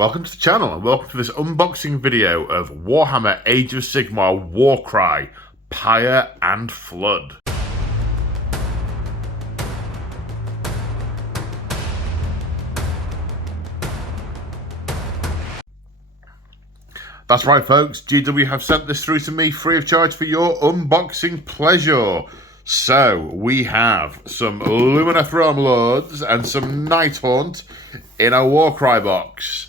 Welcome to the channel and welcome to this unboxing video of Warhammer Age of Sigmar Warcry, Pyre and Flood. That's right folks, GW have sent this through to me free of charge for your unboxing pleasure. So, we have some Lumineth Realm Lords and some Nighthaunt in a Warcry box.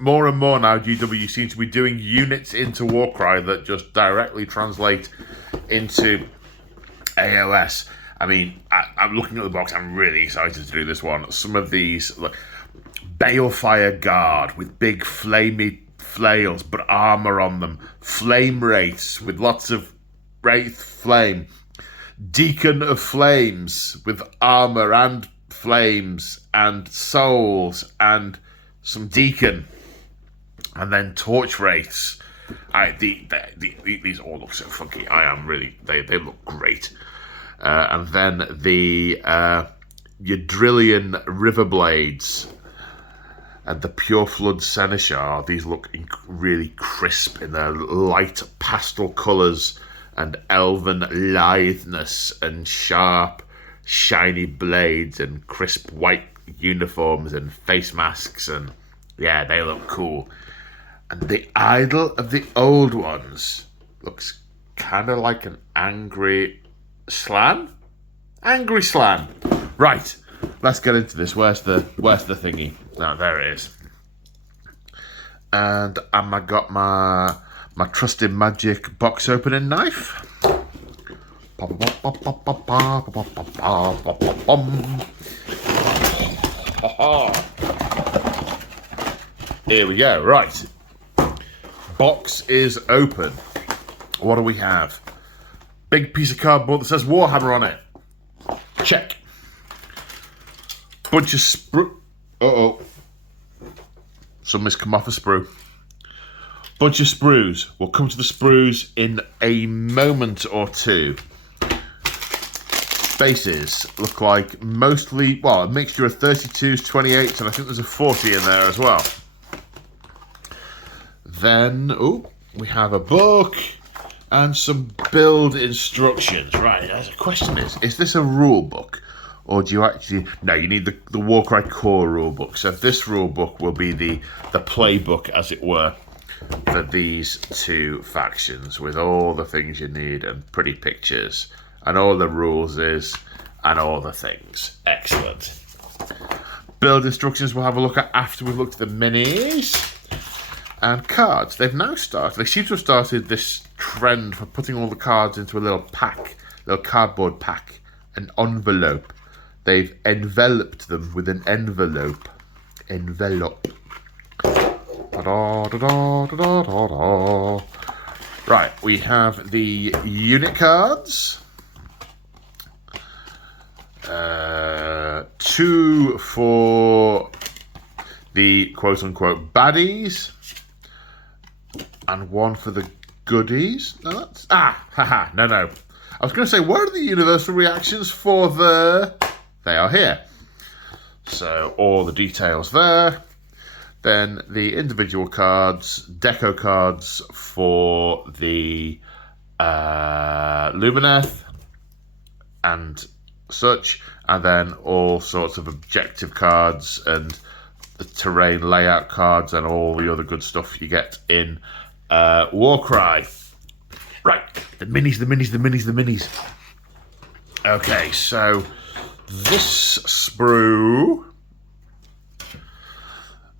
More and more now, GW seem to be doing units into Warcry that just directly translate into AOS. I mean, I'm looking at the box, I'm really excited to do this one. Some of these, look, Balefire Guard with big flamey flails but armour on them. Flame Wraiths with lots of Wraith Flame. Deacon of Flames with armour and flames and souls and some Deacon. And then Torch Wraiths. These all look so funky. They look great. And then the Yadrillion Riverblades and the Pure Flood Seneschal. These look really crisp in their light pastel colours and elven litheness and sharp, shiny blades and crisp white uniforms and face masks. And yeah, they look cool. And the Idol of the Old Ones looks kind of like an angry slan? Angry slan. Right, let's get into this. Where's the thingy? No, there it is. And I got my trusted magic box opening knife. Here we go, right. Box is open. What do we have? Big piece of cardboard that says Warhammer on it. Check. Bunch of sprue. Uh-oh. Something's come off a sprue. Bunch of sprues. We'll come to the sprues in a moment or two. Bases look like mostly, well, a mixture of 32s, 28s, and I think there's a 40 in there as well. Then, we have a book and some build instructions. Right, the question is this a rule book? Or do you actually... No, you need the Warcry core rule book. So this rule book will be the playbook, as it were, for these two factions, with all the things you need and pretty pictures and all the rules and all the things. Excellent. Build instructions we'll have a look at after we've looked at the minis. And cards. They seem to have started this trend for putting all the cards into a little cardboard pack, an envelope. They've enveloped them with an envelope. Right, we have the unit cards. 2 for the quote-unquote baddies. And 1 for the goodies. No, that's... no. I was going to say, where are the universal reactions for the... They are here. So, all the details there. Then the individual cards, deco cards for the Lumineth and such. And then all sorts of objective cards and the terrain layout cards and all the other good stuff you get in Warcry. Right, the minis. Okay, so this sprue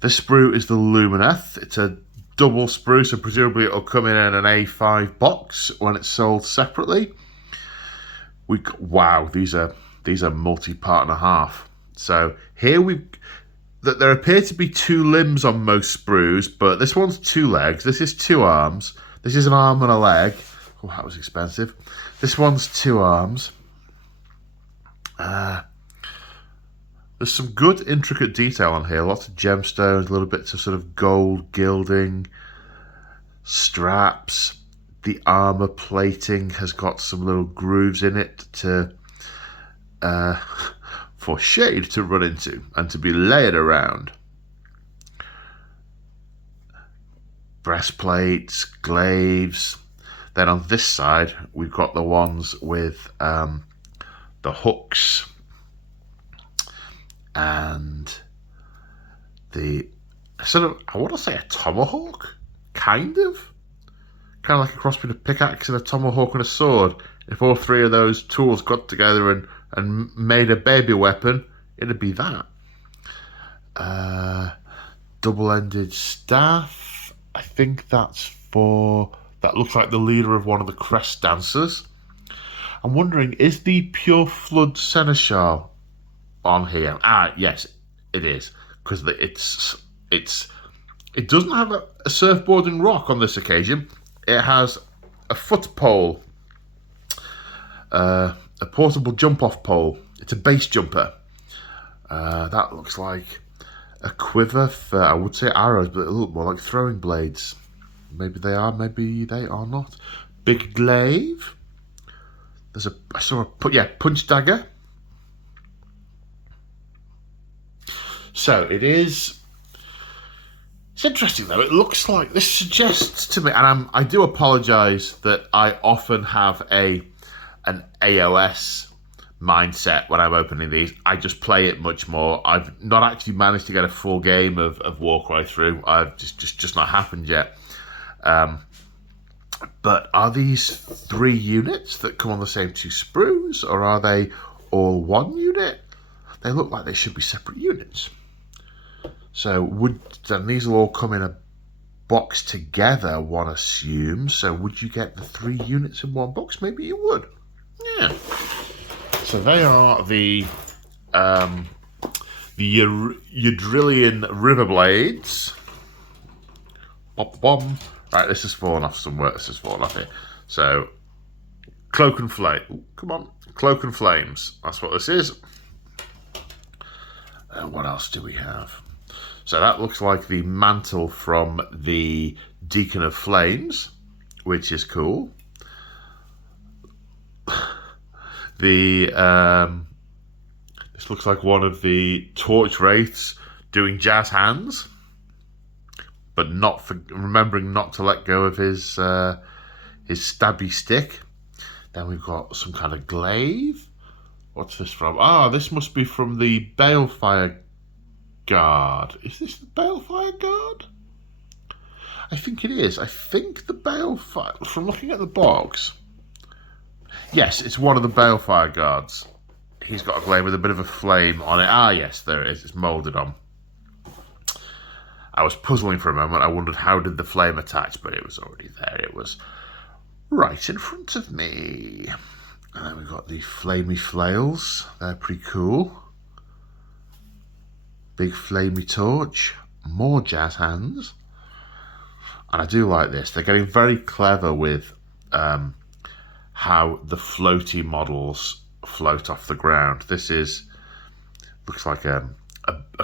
is the Lumineth. It's a double sprue, so presumably it'll come in an A5 box when it's sold separately. Wow, these are multi-part and a half. So here there appear to be 2 limbs on most sprues, but this one's 2 legs. This is 2 arms. This is an arm and a leg. Oh, that was expensive. This one's 2 arms. There's some good intricate detail on here. Lots of gemstones, little bits of sort of gold gilding, straps. The armor plating has got some little grooves in it for shade to run into and to be layered around. breastplates, glaives. Then on this side, we've got the ones with the hooks and the sort of, I want to say a tomahawk, kind of like a cross between a pickaxe and a tomahawk and a sword. If all three of those tools got together and made a baby weapon, it'd be that. Double-ended staff. I think that looks like the leader of one of the crest dancers. I'm wondering, is the Pure Flood Seneschal on here? Yes, it is, because it doesn't have a surfboarding rock on this occasion. It has a foot pole, a portable jump-off pole. It's a base jumper. That looks like a quiver for, I would say, arrows, but it look more like throwing blades. Maybe they are, maybe they are not. Big glaive. I saw a punch dagger. So it is. It's interesting though. It looks like this suggests to me, and I do apologise that I often have an AOS mindset when I'm opening these. I just play it much more. I've not actually managed to get a full game of Warcry through. I've just not happened yet. But are these 3 units that come on the same 2 sprues, or are they all 1 unit? They look like they should be separate units. So then these will all come in a box together, one assumes. So would you get the 3 units in one box? Maybe you would. Yeah. So they are the Yadrillion River Blades. Bom. Right, this has fallen off somewhere. This has fallen off here. So, Cloak and Flame. Ooh, come on. Cloak and Flames. That's what this is. What else do we have? So that looks like the mantle from the Deacon of Flames, which is cool. This looks like one of the Torch Wraiths doing jazz hands, but remembering not to let go of his stabby stick. Then we've got some kind of glaive. What's this from? This must be from the Balefire Guard. Is this the Balefire Guard? I think it is. I think the Balefire, from looking at the box, yes, it's one of the Balefire Guards. He's got a glaive with a bit of a flame on it. Yes, there it is. It's moulded on. I was puzzling for a moment. I wondered how did the flame attach, but it was already there. It was right in front of me. And then we've got the flamey flails. They're pretty cool. Big flamey torch. More jazz hands. And I do like this. They're getting very clever with how the floaty models float off the ground. This looks like a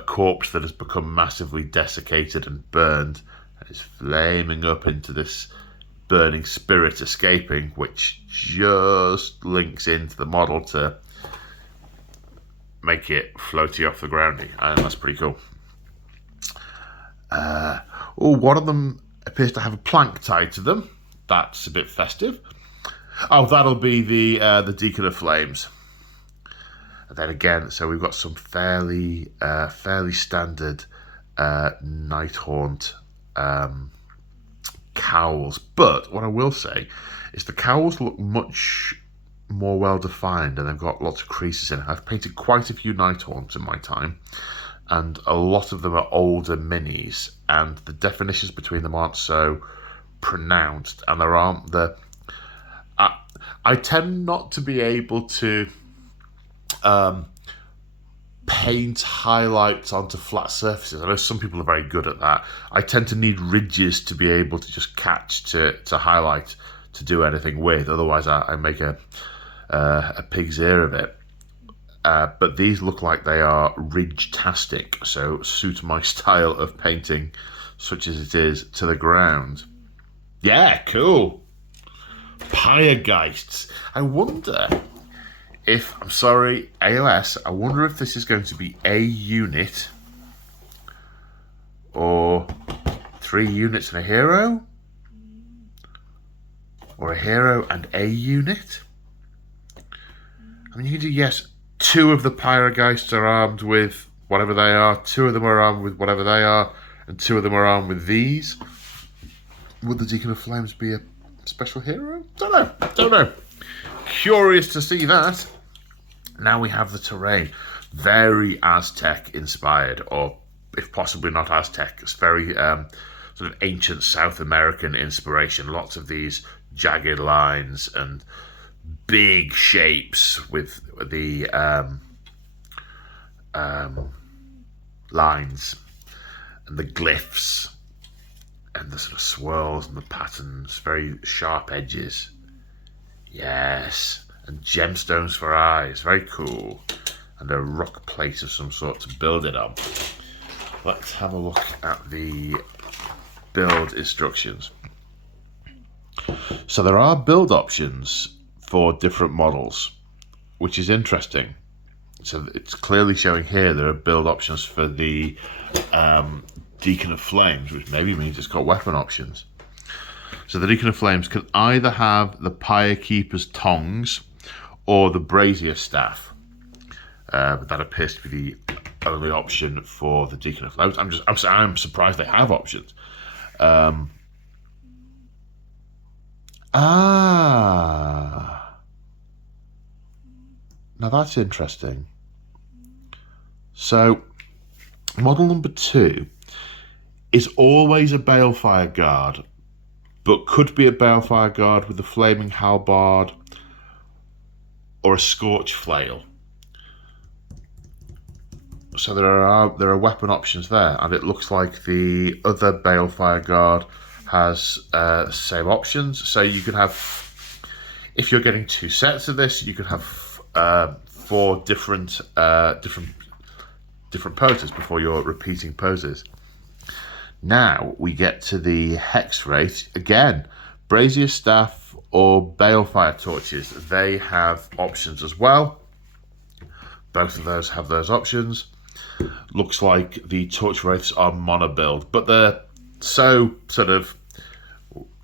corpse that has become massively desiccated and burned, and is flaming up into this burning spirit escaping, which just links into the model to make it floaty off the ground. And that's pretty cool. One of them appears to have a plank tied to them. That's a bit festive. That'll be the Deacon of Flames. And then again, so we've got some fairly standard Nighthaunt cowls. But what I will say is the cowls look much more well defined, and they've got lots of creases in it. I've painted quite a few Nighthaunts in my time, and a lot of them are older minis, and the definitions between them aren't so pronounced, and there aren't the... I tend not to be able to paint highlights onto flat surfaces. I know some people are very good at that. I tend to need ridges to be able to just catch to highlight, to do anything with. Otherwise, I make a pig's ear of it. But these look like they are ridge-tastic, so suit my style of painting, such as it is, to the ground. Yeah, cool. Pyre Geists. I wonder if, I'm sorry, AOS, I wonder if this is going to be a unit or 3 units and a hero? Or a hero and a unit? I mean, you can do, yes, 2 of the Pyrogeists are armed with whatever they are, 2 of them are armed with whatever they are, and 2 of them are armed with these. Would the Deacon of Flames be a special hero? Don't know. Curious to see that. Now we have the terrain. Very Aztec inspired, or if possibly not Aztec, it's very sort of ancient South American inspiration. Lots of these jagged lines and big shapes with the lines and the glyphs and the sort of swirls and the patterns, very sharp edges. Yes, and gemstones for eyes, very cool. And a rock plate of some sort to build it on. Let's have a look at the build instructions. So there are build options for different models, which is interesting. So it's clearly showing here there are build options for the Deacon of Flames, which maybe means it's got weapon options. So the Deacon of Flames can either have the Pyre Keeper's Tongs or the Brazier Staff. But that appears to be the only option for the Deacon of Flames. I'm surprised they have options. Now that's interesting. So, model number 2 is always a Balefire Guard, but could be a Balefire Guard with a Flaming Halberd or a Scorch Flail. So there are weapon options there, and it looks like the other Balefire Guard has same options. So you could have, if you're getting 2 sets of this, you could have 4 different poses before you're repeating poses. Now we get to the Hex Wraith. Again, Brazier Staff or Balefire Torches. They have options as well. Both of those have those options. Looks like the Torch Wraiths are mono build, but they're so sort of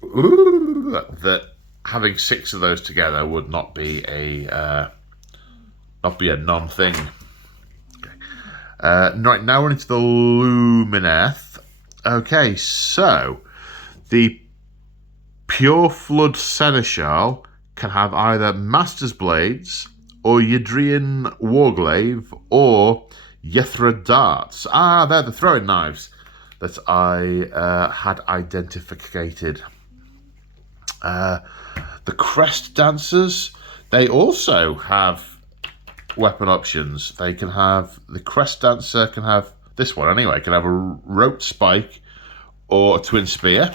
that having 6 of those together would not be a non-thing. Okay. Right, now we're into the Lumineth. Okay, so the Pure Flood Seneschal can have either Master's Blades or Yadrian Warglaive or Yethra Darts. They're the throwing knives that I had identified. The Crest Dancers, they also have weapon options. They can have, the Crest Dancer can have, this one anyway, can have a Rope Spike or a Twin Spear.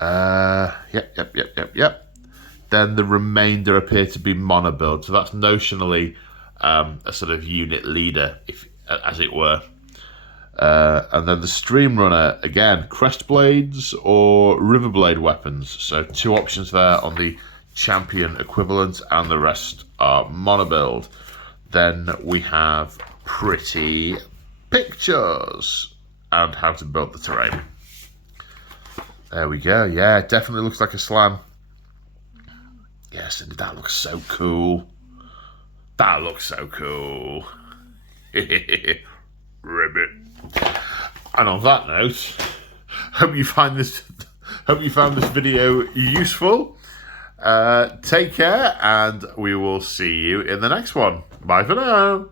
Yep. Then the remainder appear to be mono build, so that's notionally a sort of unit leader, if as it were. And then the Stream Runner, again, Crest Blades or Riverblade weapons. So 2 options there on the champion equivalent, and the rest are mono build. Then we have pretty pictures and how to build the terrain. There we go. Yeah, it definitely looks like a slam. Yes, and that looks so cool. That looks so cool. Ribbit. And on that note, hope you found this video useful. Take care, and we will see you in the next one. Bye for now.